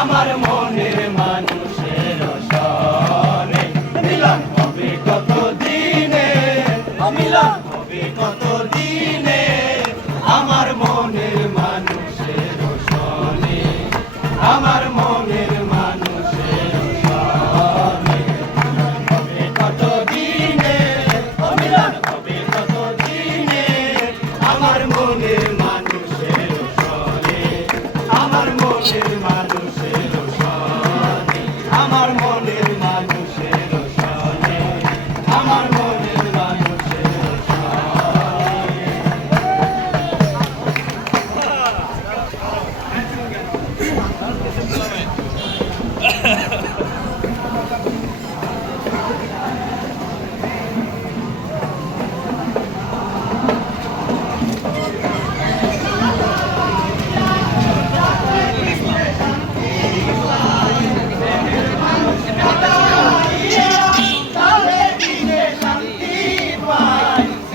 আমার মনের মানুষের সনে মিলন হবে কত দিনে, মিলন হবে কত দিনে আমার মনের মানুষের সনে, আমার মনের মানুষের সনে মিলন হবে কত দিনে, মিলন হবে কত দিনে আমার মনের মানুষের সনে, আমার মনের মানুষের সনে, আমার মনের মানুষের সনে, আমার মনের মানুষের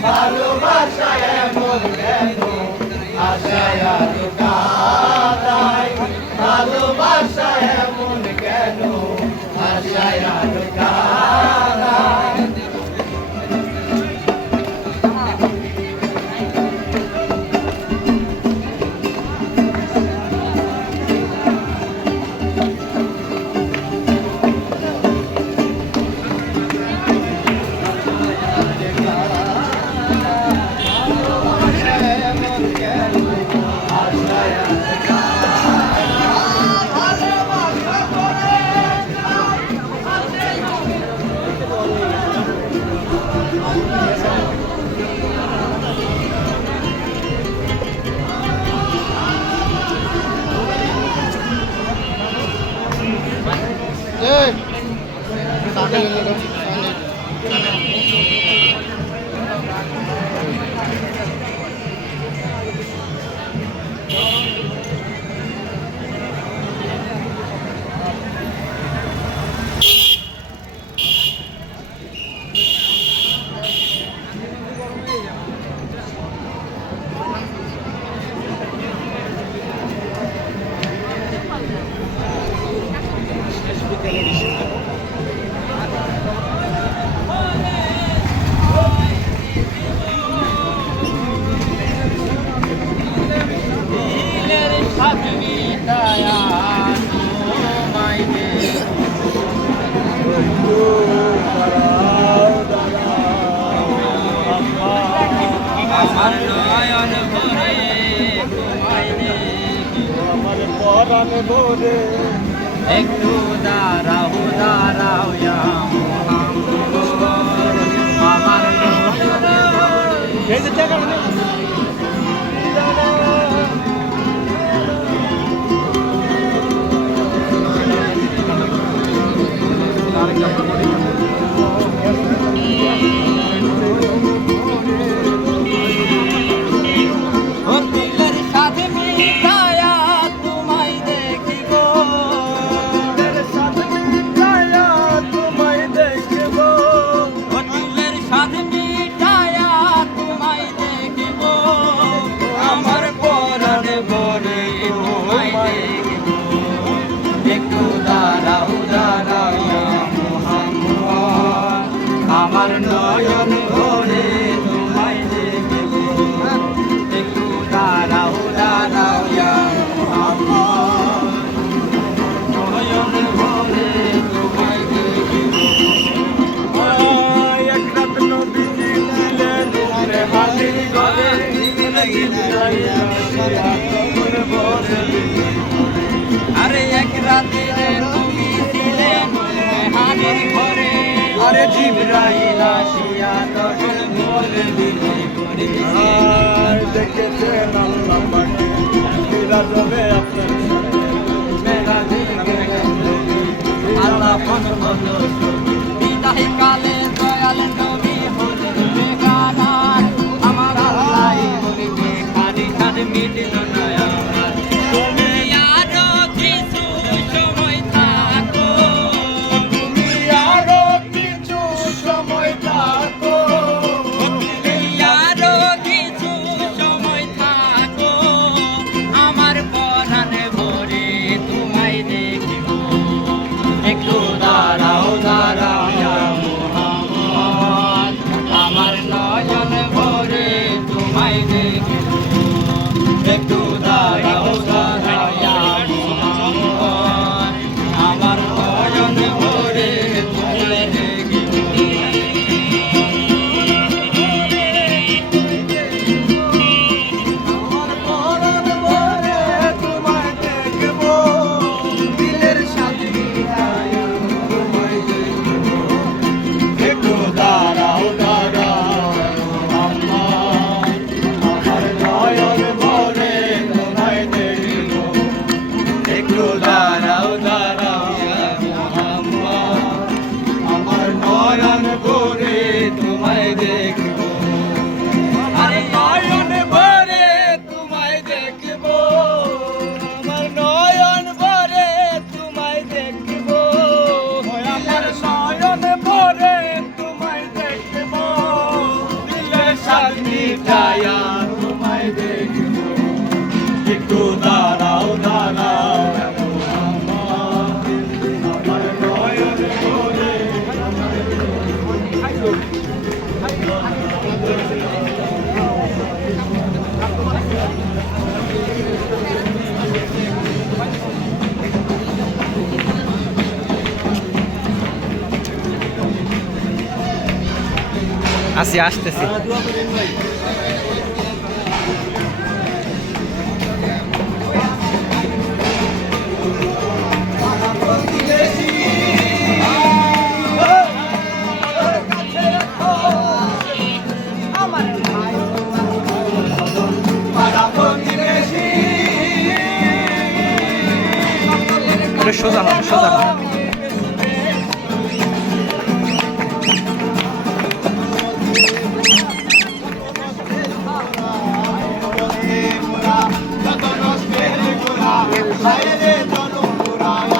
ভালোবাসায় এমন কেন আশায় আর কাদায়, ভালোবাসায় এমন কেন আশায় আর কাদায়। আমার নয়ন ভরে তোমায় দেখি, আমার পরাণ ভরে একটু দাঁড়াও দাঁড়াও ইয়া মুহাম্মদ, আমার নয়ন ভরে একটু দাঁড়াও দাঁড়াও ইয়া মুহাম্মদ, আমার নয়ন ভরে তোমায় দেখব, একটু দাঁড়াও দাঁড়াও ইয়া মুহাম্মদ, নয়ন ভরে তোমায় দেখব। এক রাত নবীজি ছিলেন হাজির ঘরে, আরে এক রাতে নবী ছিলেন হাজির ঘরে, আরে জিবরাইল আসিয়া তখন বলে দিলে করে আর দেখেছেন আল্লাহ পাকে মিরাজ হবে আপনার মেরাজে গেলেন নবী, আল্লাহ ফরমান বিদায় কালে দয়াল নবী হলেন বেগানা, আমার আল্লাহ বলবে খালি খালি মিটল না আমার, তুমি আরো কিছু সময় থাকো, তুমি আরো কিছু সময় থাকো, তুমি আরো কিছু সময় থাকো, আমার পরাণ ভরে তোমায় দাঁড়াও দাঁড়াও ইয়া মুহাম্মদ আমার নয়ন ভরে তোমায় দেখব আরে নয়ন ভরে তোমায় দেখব আমার নয়ন ভরে তোমায় দেখব আমার নয়ন ভরে তোমায় দেখব দিলের স্বাদ মিটায়া তোমায় দেখব একটু দাঁড়াও দাঁড়াও আমার নয়ন ভরে আসি আসতেছি সোজা হন সোজা হন যত নষ্টের গোড়া হায় রে জনপুরা